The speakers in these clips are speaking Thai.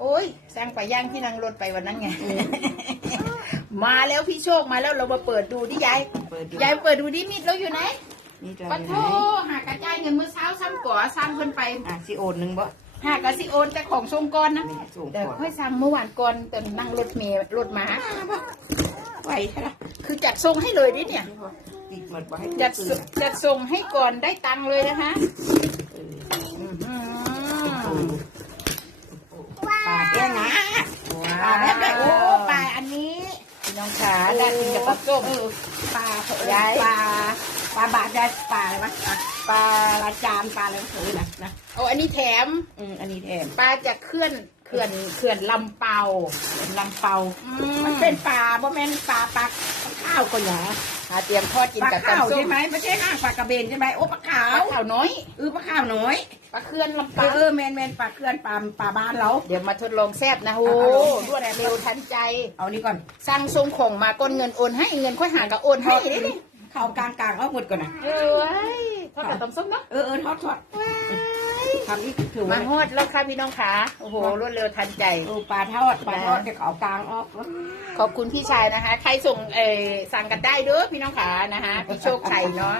โอ้ยสร้างปลาย่างที่นั่งรถไปวันนั้นไง มาแล้วพี่โชคมาแล้วเรามาเปิดดูดิยายเปิดดูยายเปิดดูดิมิดเราอยู่ไหนนี่จะปะอยู่โทไหนหากระจายเงินเมื่อเช้าซ้ำก่อซ้ำคนไป อะสิโอนหนึ่งบ่หากระสิโอนแต่ของทรงก่อนนะ นี่ส่งแต่ก่อนค่อยสั่งเมื่อวานก่อนแต่นั่งรถเมล์รถมาไหวใช่ไหมคือจัดทรงให้เลยดิเนี่ย ติดหมดบ่ให้จัดตื่นจัดส่งให้ก่อนได้ตังค์เลยนะคะอื้อหือ ปลาแก้งนะปลา ว้าว แบบโอ้ปลาอันนี้ พี่ น้องขาได้กินกับปลาส้มเออปลาเถอะยายปลาปลาบาดได้ปลาอะไรวะอะปลาลาจานปลาอะไรวะเออนะนะโอ้อันนี้แถมอืมอันนี้แทนปลาจากเขื่อนเขื่อนเขื่อนลำเปาเป็นลำเปาอืมันเป็นปลาบ่แม่นปลาปลาข้าวก็หยาหาเตรียมทอดกินปลากับข้าวตำส้ใช่มไหมไม่ใช่ห้างปลากระเบนใช่ไหมโอ้ปลาขาวปลาขาวน้อยเออปลาขาวน้อย ปลาเขื่อนลำเอเปาอเออแมนแมนปลาเคลื่อนปลาปลาบ้านเรา เดี๋ยวมาทดลองแซบนะโอ้เอาเอารวดเร็วทันใจ เอานี่ก่อน สั่งทรงของมาก้นเงินโอนให้เงินค่อยหากับโอนให้ดิดิเข้ากลางกลางๆเอาหมดก่อนนะเออเว้ยทอดกับตำส้มเนาะเออเออทอดทอดทำอีกถือมาว่าฮอดแล้วค่ะพี่น้องขาโอ้โหรวดเร็วทันใจเออปลาทอดปลาทอดจะเอากลางออกขอบคุณพี่ชายนะคะ ใครส่งเออสั่งกันได้เด้อพี่น้องขานะคะพี่โชคชัยเนาะ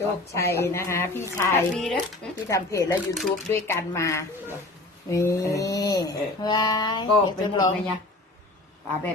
โชคชัยนะคะ พี่ชายดีเด้อที่ทำเพจและ YouTube ด้วยกันมา นี่เออว้ายก็เดี๋ยวเป็นจะลลอองงไงปลาแบบ